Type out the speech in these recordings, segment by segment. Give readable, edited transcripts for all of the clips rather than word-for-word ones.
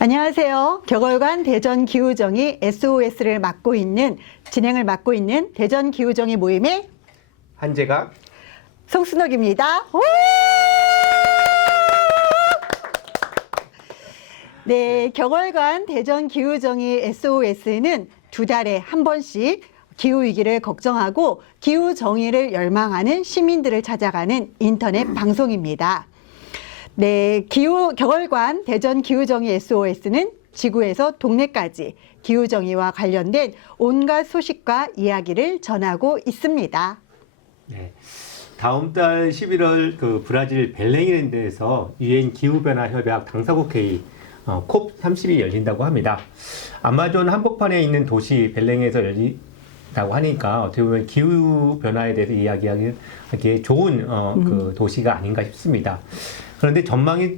안녕하세요. 격월관 대전기후정의 SOS를 진행을 맡고 있는 대전기후정의 모임의 한재가 송순옥입니다. 네, 격월관 대전기후정의 SOS는 두 달에 한 번씩 기후위기를 걱정하고 기후정의를 열망하는 시민들을 찾아가는 인터넷 방송입니다. 네, 격월관 대전기후정의 SOS는 지구에서 동네까지 기후정의와 관련된 온갖 소식과 이야기를 전하고 있습니다. 네, 다음 달 11월 브라질 벨랭이랜드에서 유엔 기후변화 협약 당사국 회의 COP30이 열린다고 합니다. 아마존 한복판에 있는 도시 벨랭에서 열린다고 하니까 어떻게 보면 기후변화에 대해서 이야기하기에 좋은 그 도시가 아닌가 싶습니다. 그런데 전망이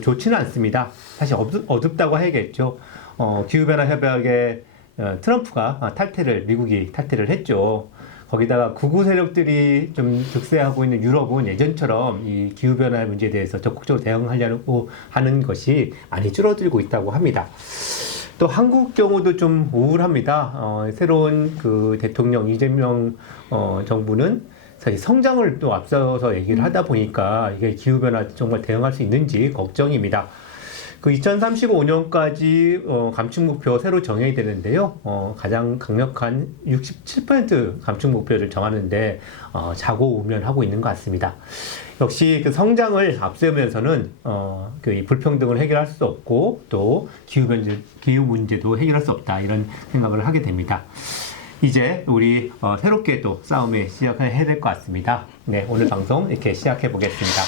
좋지는 않습니다. 사실 어둡다고 해야겠죠. 기후변화 협약에 트럼프가 미국이 탈퇴를 했죠. 거기다가 극우 세력들이 좀 득세하고 있는 유럽은 예전처럼 이 기후변화 문제에 대해서 적극적으로 대응하려고 하는 것이 많이 줄어들고 있다고 합니다. 또 한국 경우도 좀 우울합니다. 새로운 대통령 이재명 정부는 사실 성장을 또 앞서서 얘기를 하다 보니까 이게 기후변화 정말 대응할 수 있는지 걱정입니다. 2035년까지 감축 목표 새로 정해야 되는데요. 가장 강력한 67% 감축 목표를 정하는데 자고우면하고 있는 것 같습니다. 역시 성장을 앞세우면서는 이 불평등을 해결할 수 없고 또 기후 문제도 해결할 수 없다 이런 생각을 하게 됩니다. 이제 우리 새롭게 또 싸움에 시작해야 될 것 같습니다. 네, 오늘 방송 이렇게 시작해 보겠습니다.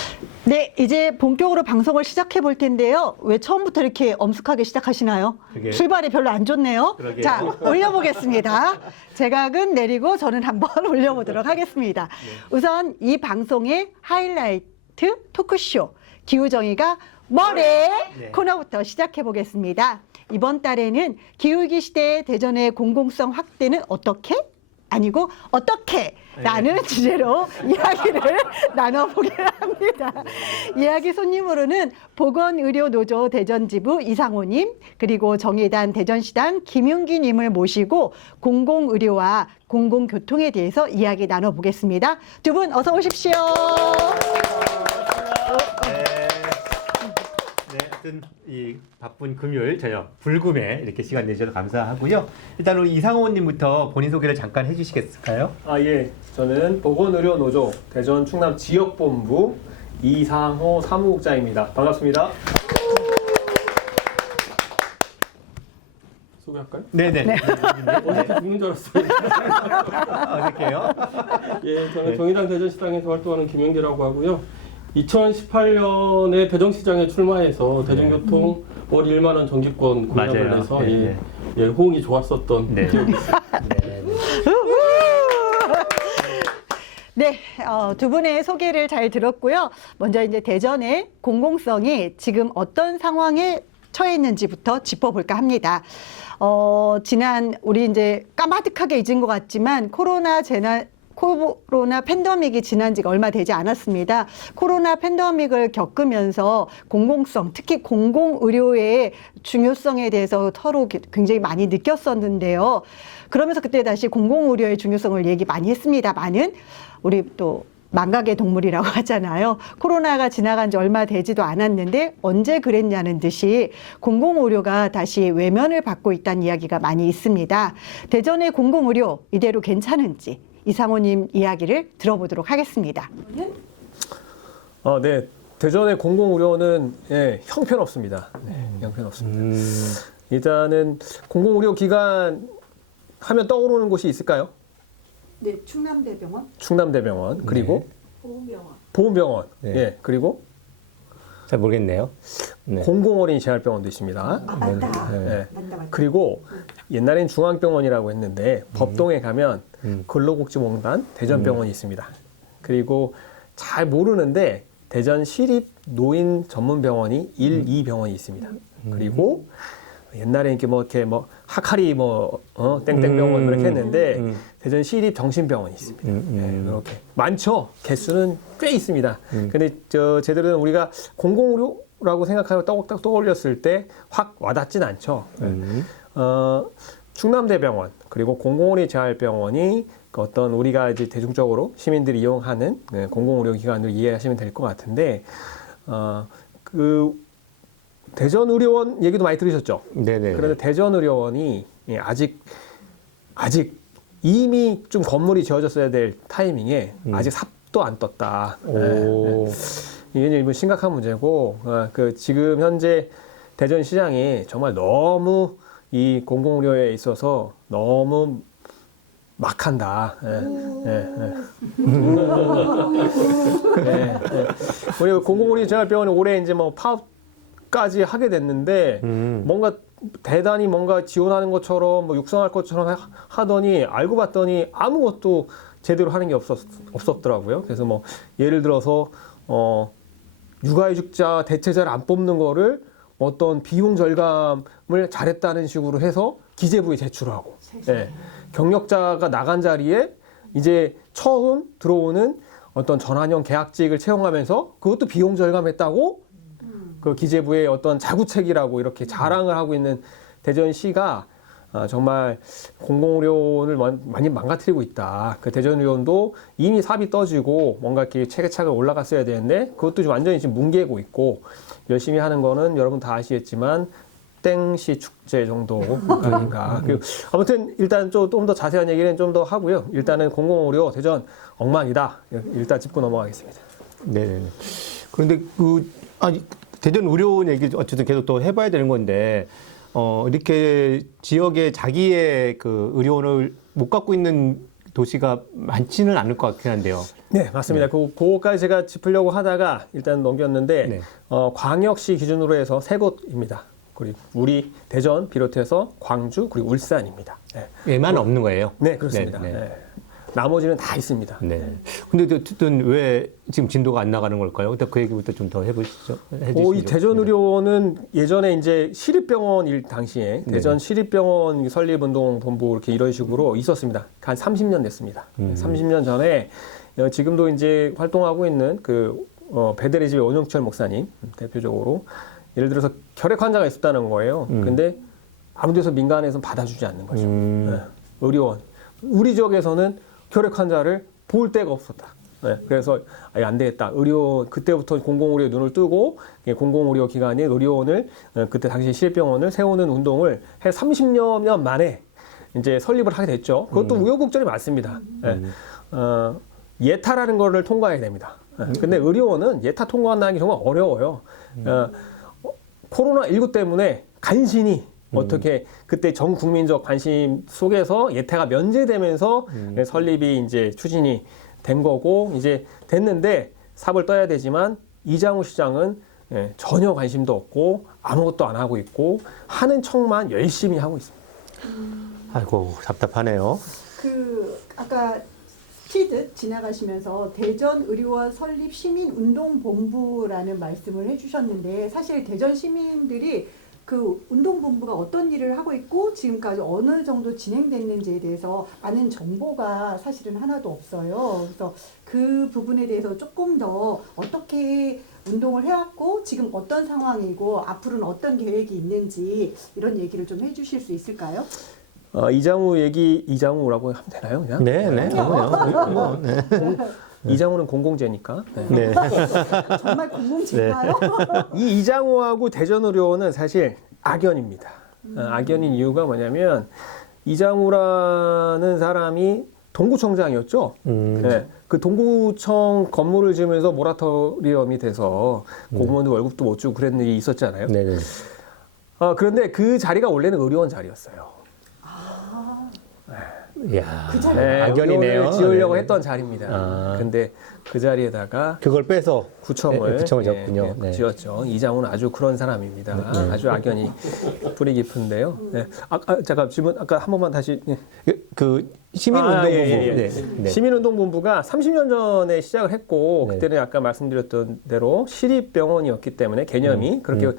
네, 이제 본격으로 방송을 시작해 볼 텐데요. 왜 처음부터 이렇게 엄숙하게 시작하시나요? 그러게. 출발이 별로 안 좋네요. 그러게요. 자, 올려보겠습니다. 제각은 내리고 저는 한번 올려보도록 하겠습니다. 네. 우선 이 방송의 하이라이트 토크쇼 기후정의가 뭐래? 네. 코너부터 시작해 보겠습니다. 이번 달에는 기후위기 시대의 대전의 공공성 확대는 어떻게? 아니고 어떻게? 라는 주제로 이야기를 나눠보기로 합니다. 이야기 손님으로는 보건의료노조 대전지부 이상호님, 그리고 정의단 대전시당 김윤기님을 모시고 공공의료와 공공교통에 대해서 이야기 나눠보겠습니다. 두 분 어서 오십시오. 하여튼 이 바쁜 금요일 저녁 불금에 이렇게 시간 내주셔서 감사하고요. 일단 우리 이상호님부터 본인 소개를 잠깐 해주시겠을까요? 예. 저는 보건의료노조 대전 충남 지역본부 이상호 사무국장입니다. 반갑습니다. 소개할까요? 네네. 어색해 죽는 줄 알았어요. 어색해요? 예, 저는 정의당 대전시당에서 활동하는 김영기라고 하고요. 2018년에 대전시장에 출마해서 대중교통 월 1만 원 정기권 공약을 맞아요. 내서 네. 호응이 좋았었던 네. 기억이 있습니다. 네, 두 분의 소개를 잘 들었고요. 먼저 이제 대전의 공공성이 지금 어떤 상황에 처해 있는지부터 짚어볼까 합니다. 우리 이제 까마득하게 잊은 것 같지만 코로나 팬데믹이 지난 지가 얼마 되지 않았습니다. 코로나 팬데믹을 겪으면서 공공성, 특히 공공의료의 중요성에 대해서 서로 굉장히 많이 느꼈었는데요. 그러면서 그때 다시 공공의료의 중요성을 얘기 많이 했습니다. 우리 또 망각의 동물이라고 하잖아요. 코로나가 지나간 지 얼마 되지도 않았는데 언제 그랬냐는 듯이 공공의료가 다시 외면을 받고 있다는 이야기가 많이 있습니다. 대전의 공공의료 이대로 괜찮은지 이상호님 이야기를 들어보도록 하겠습니다. 네. 대전의 공공의료는 형편없습니다. 형편없습니다. 일단은 공공의료 기관 하면 떠오르는 곳이 있을까요? 네, 충남대병원. 충남대병원 그리고 보훈병원. 네. 그리고 잘 모르겠네요. 네. 공공어린이 재활병원도 있습니다. 맞다. 네. 맞다. 그리고 옛날엔 중앙병원이라고 했는데 법동에 가면 근로복지공단 대전병원이 있습니다. 그리고 잘 모르는데 대전 시립노인 전문병원이 1, 2병원이 있습니다. 그리고 옛날에 이렇게 하카리 땡땡병원 이렇게 했는데 대전 시립 정신병원이 있습니다. 이렇게 많죠. 개수는 꽤 있습니다. 근데 제대로 우리가 공공의료 의료라고 생각하고 딱 떠올렸을 때 확 와닿진 않죠. 충남대병원 그리고 공공의료 재활병원이 그 어떤 우리가 이제 대중적으로 시민들이 이용하는 공공의료기관으로 이해하시면 될 것 같은데 그 대전의료원 얘기도 많이 들으셨죠? 네네. 그런데 대전의료원이 아직 이미 좀 건물이 지어졌어야 될 타이밍에 아직 삽도 안 떴다. 오. 이게 뭐 심각한 문제고 그 지금 현재 대전시장이 정말 너무 이 공공의료에 있어서 너무 막한다. 우리 공공의료재활병원은 올해 이제 뭐 파업까지 하게 됐는데 뭔가 대단히 뭔가 지원하는 것처럼 뭐 육성할 것처럼 하더니 알고 봤더니 아무것도 제대로 하는 게 없었더라고요. 그래서 뭐 예를 들어서 육아휴직자 대체자를 안 뽑는 거를 어떤 비용 절감을 잘했다는 식으로 해서 기재부에 제출하고, 경력자가 나간 자리에 이제 처음 들어오는 어떤 전환형 계약직을 채용하면서 그것도 비용 절감했다고 그 기재부의 어떤 자구책이라고 이렇게 자랑을 하고 있는 대전시가 정말 공공의료원을 많이 망가뜨리고 있다. 그 대전의료원도 이미 삽이 떠지고 뭔가 이렇게 체계차가 올라갔어야 되는데 그것도 완전히 지금 뭉개고 있고 열심히 하는 거는 여러분 다 아시겠지만 땡시 축제 정도 아닌가. 아무튼 일단 좀 더 자세한 얘기는 좀 더 하고요. 일단은 공공의료 대전 엉망이다. 일단 짚고 넘어가겠습니다. 네. 그런데 대전 의료원 얘기 어쨌든 계속 또 해봐야 되는 건데 이렇게 지역에 자기의 그 의료원을 못 갖고 있는 도시가 많지는 않을 것 같긴 한데요. 네, 맞습니다. 그거까지 제가 짚으려고 하다가 일단 넘겼는데 네. 광역시 기준으로 해서 세 곳입니다. 그리고 우리 대전 비롯해서 광주 그리고 울산입니다. 네, 얘만 없는 거예요. 네 그렇습니다. 네, 네. 네. 나머지는 다 있습니다. 네. 근데 어쨌든 왜 지금 진도가 안 나가는 걸까요? 일단 그 얘기부터 좀 더 해보시죠. 이 대전의료원은 예전에 이제 시립병원 일 당시에 대전 시립병원 설립운동본부 이렇게 이런 식으로 있었습니다. 한 30년 됐습니다. 30년 전에 지금도 이제 활동하고 있는 그 베드레집의 원영철 목사님 대표적으로 예를 들어서 혈액 환자가 있었다는 거예요. 근데 아무 데서 민간에서는 받아주지 않는 거죠. 의료원. 우리 지역에서는 혈액 환자를 볼 데가 없었다. 그래서 안 되겠다. 그때부터 공공의료에 눈을 뜨고 공공의료 기관인 의료원을 그때 당시 시립병원을 세우는 운동을 해 30여 년 만에 이제 설립을 하게 됐죠. 그것도 우여곡절이 많습니다. 예타라는 거를 통과해야 됩니다. 근데 의료원은 예타 통과한다는 게 정말 어려워요. 코로나19 때문에 간신히 어떻게 그때 전 국민적 관심 속에서 예태가 면제되면서 설립이 이제 추진이 된 거고 이제 됐는데 삽을 떠야 되지만 이장우 시장은 전혀 관심도 없고 아무것도 안 하고 있고 하는 척만 열심히 하고 있습니다. 아이고 답답하네요. 아까 치듯 지나가시면서 대전의료원 설립 시민운동본부라는 말씀을 해주셨는데 사실 대전 시민들이 그 운동본부가 어떤 일을 하고 있고 지금까지 어느 정도 진행됐는지에 대해서 아는 정보가 사실은 하나도 없어요. 그래서 그 부분에 대해서 조금 더 어떻게 운동을 해왔고 지금 어떤 상황이고 앞으로는 어떤 계획이 있는지 이런 얘기를 좀 해주실 수 있을까요? 이장우라고 하면 되나요? 그냥? 네. 그럼요. 네. 이장우는 공공재니까. 네. 정말 공공재인가요? 이 이장우하고 대전의료원은 사실 악연입니다. 악연인 이유가 뭐냐면 이장우라는 사람이 동구청장이었죠. 네. 그 동구청 건물을 지으면서 모라토리엄이 돼서 공무원들 월급도 못 주고 그랬는 일이 있었잖아요. 네네. 그런데 그 자리가 원래는 의료원 자리였어요. 이야, 그 자리. 악연이네요. 의료원을 지으려고 했던 자리입니다. 근데 그 자리에다가 그걸 빼서 구청을 지었군요. 네. 지었죠. 이장우는 아주 그런 사람입니다. 아주 악연이 뿌리 깊은데요. 네. 잠깐 질문 아까 한 번만 다시. 그 시민운동본부. 시민운동본부가 30년 전에 시작을 했고 그때는 아까 말씀드렸던 대로 시립병원이었기 때문에 개념이 그렇게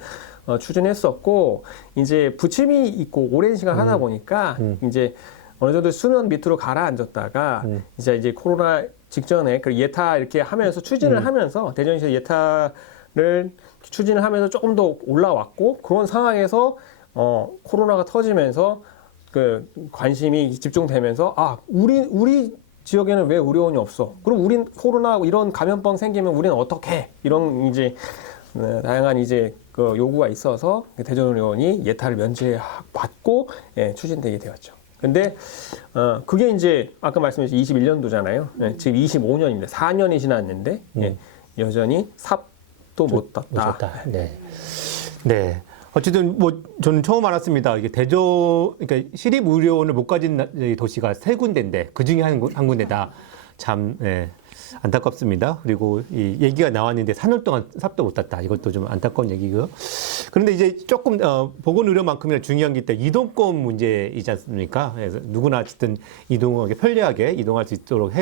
추진했었고 이제 부침이 있고 오랜 시간 하다 보니까 이제 어느 정도 수면 밑으로 가라앉았다가 이제 코로나 직전에 그 예타 이렇게 하면서 추진을 하면서 대전시에서 예타를 추진을 하면서 조금 더 올라왔고 그런 상황에서 코로나가 터지면서 그 관심이 집중되면서 우리 지역에는 왜 의료원이 없어? 그럼 우린 코로나 이런 감염병 생기면 우리는 어떻게 해? 이런 이제 다양한 이제 그 요구가 있어서 대전의료원이 예타를 면제받고 추진되게 되었죠. 근데 그게 이제 아까 말씀하신 21년도잖아요. 지금 25년입니다. 4년이 지났는데 여전히 삽도 못 땄다. 네. 네. 어쨌든 뭐 저는 처음 알았습니다. 이게 그러니까 시립 의료원을 못 가진 도시가 3군데인데 그 중에 한 군데다. 참 안타깝습니다. 그리고 이 얘기가 나왔는데 4년 동안 삽도 못 땄다. 이것도 좀 안타까운 얘기고요. 그런데 이제 조금 보건의료만큼이나 중요한 게 있다. 이동권 문제이지 않습니까? 그래서 누구나 어쨌든 이동하기 편리하게 이동할 수 있도록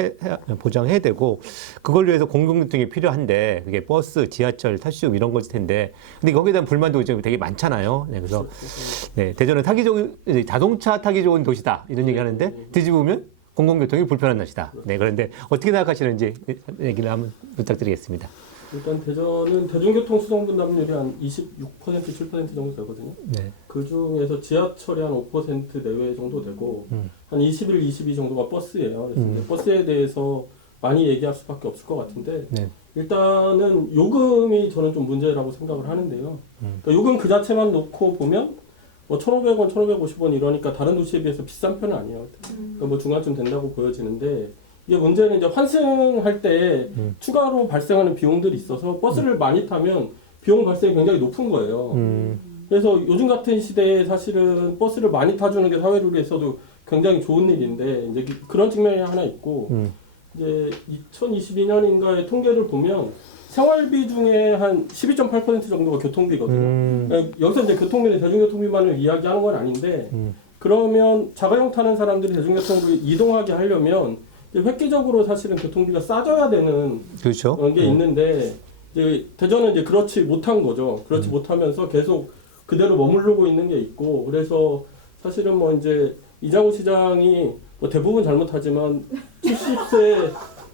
보장해야 되고 그걸 위해서 공공교통이 필요한데 그게 버스, 지하철, 탈시움 이런 것일 텐데 근데 거기에 대한 불만도 지금 되게 많잖아요. 네, 그래서 대전은 자동차 타기 좋은 도시다 이런 얘기 하는데 뒤집으면 공공교통이 불편한 날씨다. 네, 그런데 어떻게 생각하시는지 얘기를 한번 부탁드리겠습니다. 일단 대전은 대중교통 수동 분담률이 한 26%, 7% 정도 되거든요. 네. 그 중에서 지하철이 한 5% 내외 정도 되고 한 21, 22 정도가 버스예요. 그래서 이제 버스에 대해서 많이 얘기할 수밖에 없을 것 같은데 네. 일단은 요금이 저는 좀 문제라고 생각을 하는데요. 그러니까 요금 그 자체만 놓고 보면 뭐 1,500원, 1,550원 이러니까 다른 도시에 비해서 비싼 편은 아니에요. 그러니까 뭐 중간쯤 된다고 보여지는데 이게 문제는 이제 환승할 때 추가로 발생하는 비용들이 있어서 버스를 많이 타면 비용 발생이 굉장히 높은 거예요. 그래서 요즘 같은 시대에 사실은 버스를 많이 타주는 게 사회를 위해서도 굉장히 좋은 일인데 이제 그런 측면이 하나 있고 이제 2022년인가의 통계를 보면 생활비 중에 한 12.8% 정도가 교통비거든요. 그러니까 여기서 이제 교통비는 대중교통비만을 이야기하는 건 아닌데 그러면 자가용 타는 사람들이 대중교통으로 이동하게 하려면 획기적으로 사실은 교통비가 싸져야 되는 그렇죠. 게 있는데 이제 대전은 이제 그렇지 못한 거죠. 그렇지 못하면서 계속 그대로 머무르고 있는 게 있고 그래서 사실은 뭐 이제 이장우 시장이 뭐 대부분 잘못하지만 70세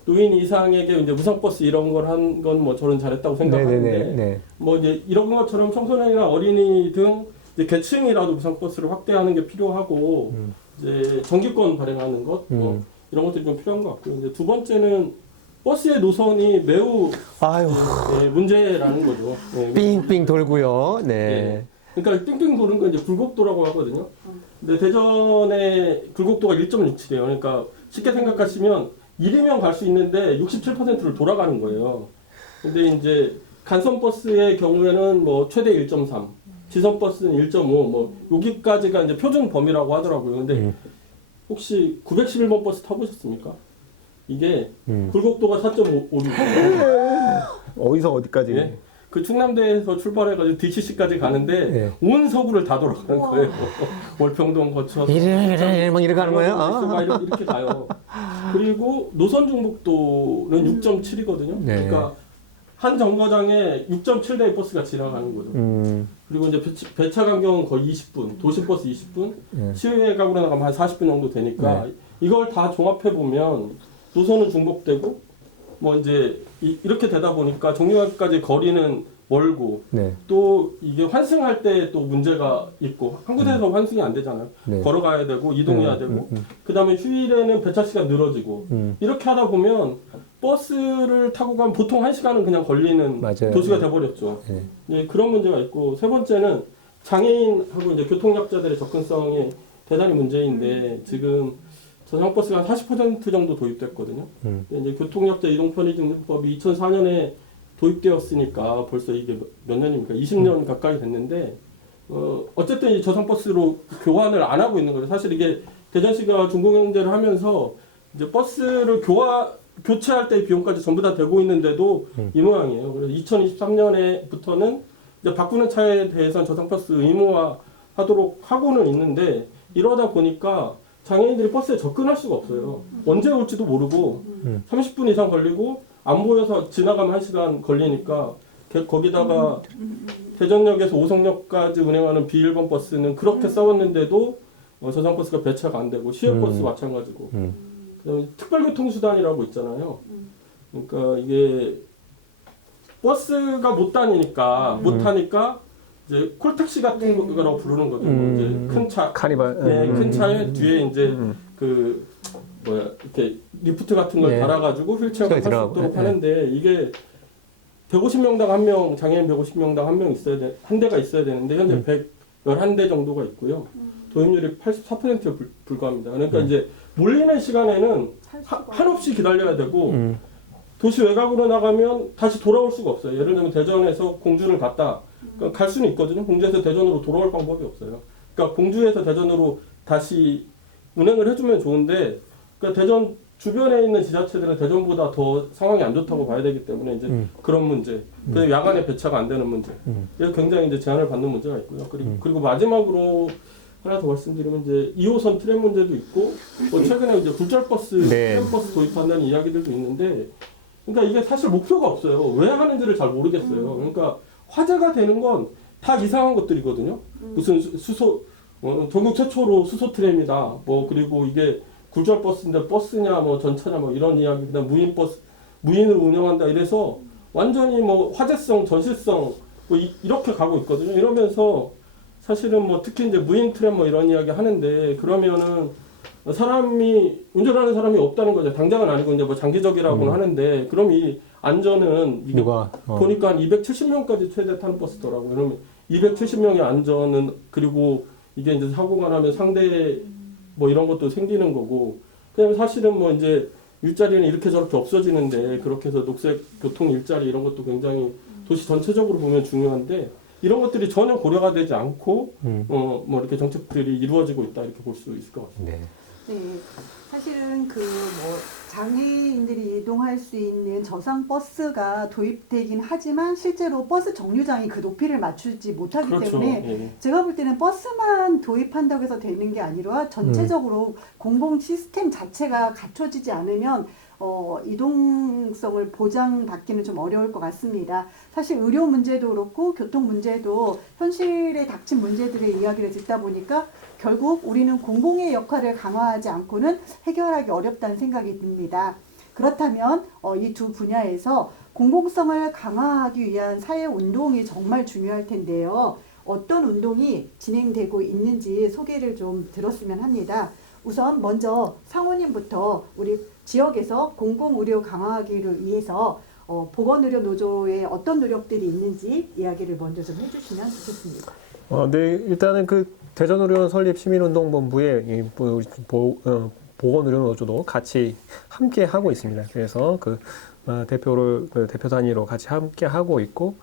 노인 이상에게 이제 무상버스 이런 걸 한 건 뭐 저는 잘했다고 생각하는데 뭐 이제 이런 것처럼 청소년이나 어린이 등 이제 계층이라도 무상버스를 확대하는 게 필요하고 이제 정기권 발행하는 것 뭐 이런 것들이 좀 필요한 것 같고요. 이제 두 번째는 버스의 노선이 매우 문제라는 거죠. 삥삥 돌고요. 네. 네. 그러니까 삥삥 도는 건 이제 굴곡도라고 하거든요. 근데 대전의 굴곡도가 1.67이에요. 그러니까 쉽게 생각하시면 1이면 갈 수 있는데 67%를 돌아가는 거예요. 근데 이제 간선버스의 경우에는 뭐 최대 1.3, 지선버스는 1.5, 뭐 여기까지가 이제 표준 범위라고 하더라고요. 근데 혹시 911번 버스 타보셨습니까? 이게 굴곡도가 4.56. 어디서 어디까지? 예? 그 충남대에서 출발해가지고 DCC까지 가는데 온 서구를 다 돌아가는 거예요. 월평동 거쳐서 이렇게 가는 거예요? 이렇게 가요. 그리고 노선 중복도는 6.7이거든요. 그러니까 한 정거장에 6.7대의 버스가 지나가는 거죠. 그리고 이제 배차 간격은 거의 20분, 도심버스 20분, 시외 가구로 나가면 한 40분 정도 되니까 이걸 다 종합해 보면 노선은 중복되고 뭐 이제 이렇게 되다 보니까 종료까지 거리는 멀고 또 이게 환승할 때 또 문제가 있고 한 군데에서 환승이 안 되잖아요. 걸어가야 되고 이동해야 되고 그다음에 휴일에는 배차 시간 늘어지고 이렇게 하다 보면 버스를 타고 가면 보통 1시간은 그냥 걸리는 도시가 돼버렸죠. 네, 그런 문제가 있고 세 번째는 장애인하고 이제 교통약자들의 접근성이 대단히 문제인데 지금 저상버스가 한 40% 정도 도입됐거든요. 이제 교통약자 이동편의점법이 2004년에 도입되었으니까 벌써 이게 몇 년입니까? 20년 가까이 됐는데 어쨌든 이 저상버스로 교환을 안 하고 있는 거죠. 사실 이게 대전시가 중공영제를 하면서 이제 버스를 교체할 때 비용까지 전부 다 되고 있는데도 이 모양이에요. 그래서 2023년에부터는 이제 바꾸는 차에 대해서는 저상버스 의무화하도록 하고는 있는데 이러다 보니까 장애인들이 버스에 접근할 수가 없어요. 언제 올지도 모르고 30분 이상 걸리고 안 보여서 지나가면 1시간 걸리니까 거기다가 대전역에서 오송역까지 운행하는 B1번 버스는 그렇게 싸웠는데도 저상버스가 배차가 안 되고 시외버스 마찬가지고 그다음에 특별교통수단이라고 있잖아요. 그러니까 이게 버스가 못 다니니까 못 타니까 이제 콜택시 같은 거라고 부르는 거죠. 이제 큰 차, 카니발. 네, 큰 차에 뒤에 이제 그 뭐야 이렇게 리프트 같은 걸 네. 달아가지고 휠체어가 탈 수 들어가고. 있도록 네. 하는데 이게 150명당 한 명, 장애인 150명당 한 명 있어야 돼, 한 대가 있어야 되는데 현재 111대 정도가 있고요. 도입률이 84%에 불과합니다. 그러니까 이제 몰리는 시간에는 한없이 기다려야 되고 도시 외곽으로 나가면 다시 돌아올 수가 없어요. 예를 들면 대전에서 공주를 갔다 그러니까 갈 수는 있거든요. 공주에서 대전으로 돌아올 방법이 없어요. 그러니까 공주에서 대전으로 다시 운행을 해주면 좋은데 그러니까 대전 주변에 있는 지자체들은 대전보다 더 상황이 안 좋다고 봐야 되기 때문에 이제 그런 문제, 그리고 야간에 배차가 안 되는 문제, 이게 굉장히 이제 제한을 받는 문제가 있고요. 그리고 마지막으로 하나 더 말씀드리면 이제 2호선 트램 문제도 있고, 뭐 최근에 이제 굴절버스, 네. 트램버스 도입한다는 이야기들도 있는데, 그러니까 이게 사실 목표가 없어요. 왜 하는지를 잘 모르겠어요. 그러니까 화제가 되는 건 다 이상한 것들이거든요. 무슨 수소, 전국 최초로 수소 트램이다. 뭐 그리고 이게 굴절 버스인데 버스냐 뭐 전차냐 뭐 이런 이야기, 그다음 무인 버스, 무인을 운영한다 이래서 완전히 뭐 화제성, 전실성 뭐 이렇게 가고 있거든요. 이러면서 사실은 뭐 특히 이제 무인 트램 뭐 이런 이야기 하는데 그러면은 사람이 운전하는 사람이 없다는 거죠. 당장은 아니고 이제 뭐 장기적이라고는 하는데 그럼 이 안전은 이게 누가 보니까 한 270명까지 최대 타는 버스더라고요. 그러면 270명의 안전은 그리고 이게 이제 사고가 나면 상대 뭐 이런 것도 생기는 거고 그다음에 사실은 뭐 이제 일자리는 이렇게 저렇게 없어지는데 그렇게 해서 녹색 교통 일자리 이런 것도 굉장히 도시 전체적으로 보면 중요한데 이런 것들이 전혀 고려가 되지 않고 뭐 이렇게 정책들이 이루어지고 있다 이렇게 볼 수 있을 것 같습니다. 네. 네, 사실은 그 뭐 장애인들이 이동할 수 있는 저상 버스가 도입되긴 하지만 실제로 버스 정류장이 그 높이를 맞추지 못하기 그렇죠. 때문에 예. 제가 볼 때는 버스만 도입한다고 해서 되는 게 아니라 전체적으로 공공 시스템 자체가 갖춰지지 않으면 이동성을 보장받기는 좀 어려울 것 같습니다. 사실 의료 문제도 그렇고 교통 문제도 현실에 닥친 문제들의 이야기를 듣다 보니까 결국 우리는 공공의 역할을 강화하지 않고는 해결하기 어렵다는 생각이 듭니다. 그렇다면 이 두 분야에서 공공성을 강화하기 위한 사회 운동이 정말 중요할 텐데요. 어떤 운동이 진행되고 있는지 소개를 좀 들었으면 합니다. 우선 먼저 상호님부터 우리 지역에서 공공의료 강화하기를 위해서 보건의료 노조에 어떤 노력들이 있는지 이야기를 먼저 좀 해주시면 좋겠습니다. 네, 일단은 그 대전의료원 설립 시민운동본부에 이 보건의료 노조도 같이 함께 하고 있습니다. 그래서 그 대표 단위로 같이 함께 하고 있고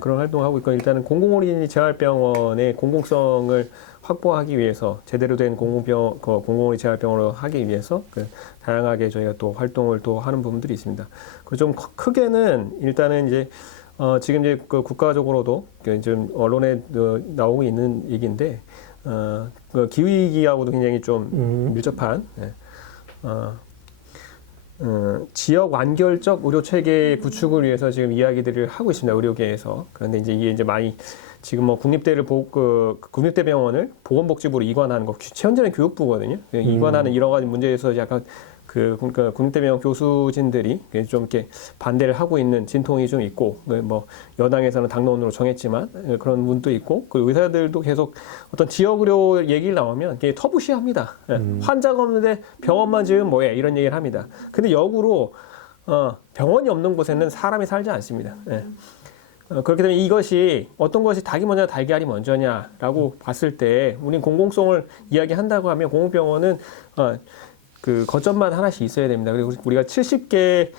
그런 활동을 하고 있고 일단은 공공어린이 재활병원의 공공성을 확보하기 위해서 제대로 된 공공어린이 재활병원으로 하기 위해서 다양하게 저희가 또 활동을 또 하는 부분들이 있습니다. 그 좀 크게는 일단은 이제 지금 이제 그 국가적으로도 좀 언론에 나오고 있는 얘기인데 그 기후위기하고도 굉장히 좀 밀접한 지역 완결적 의료 체계 구축을 위해서 지금 이야기들을 하고 있습니다. 의료계에서. 그런데 이제 이게 이제 많이 지금 뭐 국립대병원을 보건복지부로 이관하는 거, 현재는 교육부거든요. 이관하는 이런 가지 문제에서 약간 그러니까 국립대병원 교수진들이 좀 이렇게 반대를 하고 있는 진통이 좀 있고, 뭐 여당에서는 당론으로 정했지만 그런 분도 있고, 그 의사들도 계속 어떤 지역의료 얘기를 나오면 되게 터부시합니다. 환자가 없는데 병원만 지으면 뭐해 이런 얘기를 합니다. 근데 역으로 병원이 없는 곳에는 사람이 살지 않습니다. 그렇기 때문에 이것이 어떤 것이 닭이 먼저 달걀이 먼저냐라고 봤을 때 우리는 공공성을 이야기한다고 하면 공공병원은 그 거점만 하나씩 있어야 됩니다. 그리고 우리가 70개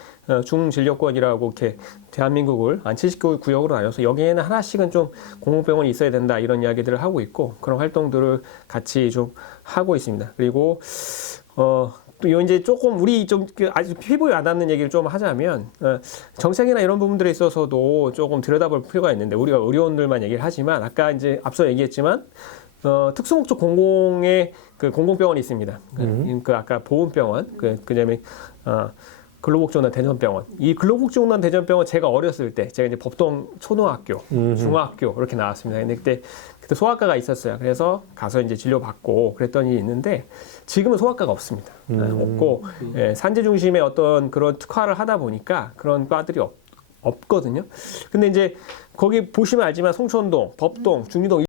중진료권이라고 이렇게 대한민국을 한 70개 구역으로 나눠서 여기에는 하나씩은 좀 공공병원이 있어야 된다 이런 이야기들을 하고 있고 그런 활동들을 같이 좀 하고 있습니다. 그리고 또 이제 조금 우리 좀 아주 피부에 와닿는 얘기를 좀 하자면 정책이나 이런 부분들에 있어서도 조금 들여다볼 필요가 있는데 우리가 의료원들만 얘기를 하지만 아까 이제 앞서 얘기했지만 특수목적 공공의 그 공공병원이 있습니다. 그 아까 보훈병원, 그다음에 근로복지공단 대전병원. 이 근로복지공단 대전병원 제가 어렸을 때 제가 이제 법동 초등학교, 중학교 이렇게 나왔습니다. 근데 그때 소아과가 있었어요. 그래서 가서 이제 진료받고 그랬던 일이 있는데 지금은 소아과가 없습니다. 없고 산지 중심의 어떤 그런 특화를 하다 보니까 그런 과들이 없거든요. 근데 이제 거기 보시면 알지만 송천동, 법동, 중리동